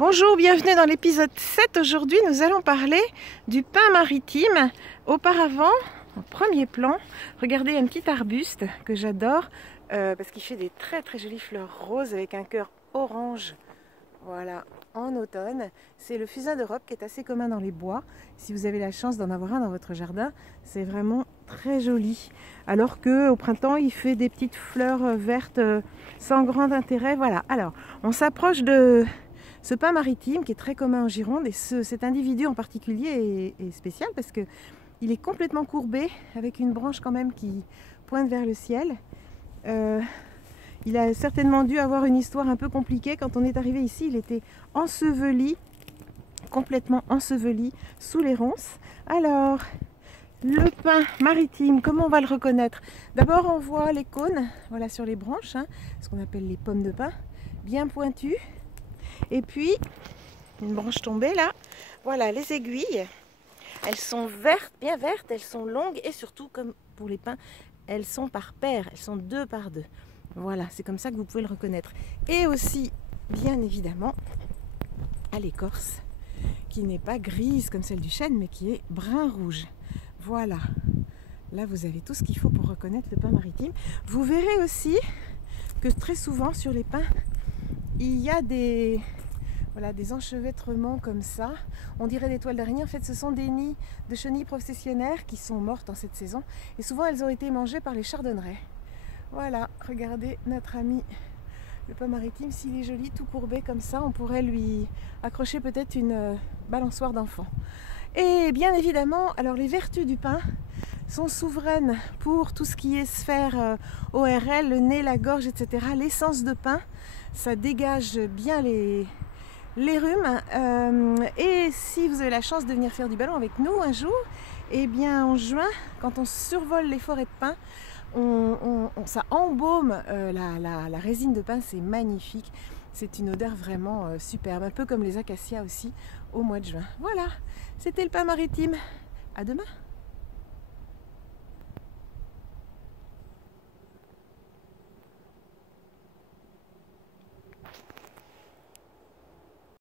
Bonjour, bienvenue dans l'épisode 7. Aujourd'hui, nous allons parler du pin maritime. Auparavant, en premier plan, regardez un petit arbuste que j'adore parce qu'il fait des très jolies fleurs roses avec un cœur orange. Voilà, en automne. C'est le fusain d'Europe qui est assez commun dans les bois. Si vous avez la chance d'en avoir un dans votre jardin, c'est vraiment très joli. Alors qu'au printemps, il fait des petites fleurs vertes sans grand intérêt. Voilà, alors on s'approche de ce pin maritime qui est très commun en Gironde. Et cet individu en particulier est spécial parce qu'il est complètement courbé avec une branche quand même qui pointe vers le ciel. Il a certainement dû avoir une histoire un peu compliquée. Quand on est arrivé ici, il était enseveli, complètement enseveli sous les ronces. Alors, le pin maritime, comment on va le reconnaître? D'abord, on voit les cônes, voilà, sur les branches, ce qu'on appelle les pommes de pin, bien pointues. Et puis, une branche tombée là, voilà, les aiguilles. Elles sont vertes, bien vertes, elles sont longues et surtout, comme pour les pins, elles sont par paires, elles sont 2 par 2. Voilà, c'est comme ça que vous pouvez le reconnaître. Et aussi, bien évidemment, à l'écorce, qui n'est pas grise comme celle du chêne, mais qui est brun-rouge. Voilà. Là, vous avez tout ce qu'il faut pour reconnaître le pin maritime. Vous verrez aussi que très souvent, sur les pins, il y a des enchevêtrements comme ça. On dirait des toiles d'araignée. En fait, ce sont des nids de chenilles processionnaires qui sont mortes en cette saison. Et souvent, elles ont été mangées par les chardonnerets. Voilà, regardez notre ami le pin maritime, s'il est joli, tout courbé comme ça, on pourrait lui accrocher peut-être une balançoire d'enfant. Et bien évidemment, alors les vertus du pin sont souveraines pour tout ce qui est sphère ORL, le nez, la gorge, etc. L'essence de pin, ça dégage bien les rhumes. Et si vous avez la chance de venir faire du ballon avec nous un jour, eh bien en juin, quand on survole les forêts de pin, ça embaume la résine de pin, c'est magnifique. C'est une odeur vraiment superbe, un peu comme les acacias aussi au mois de juin. Voilà, c'était le pin maritime. À demain.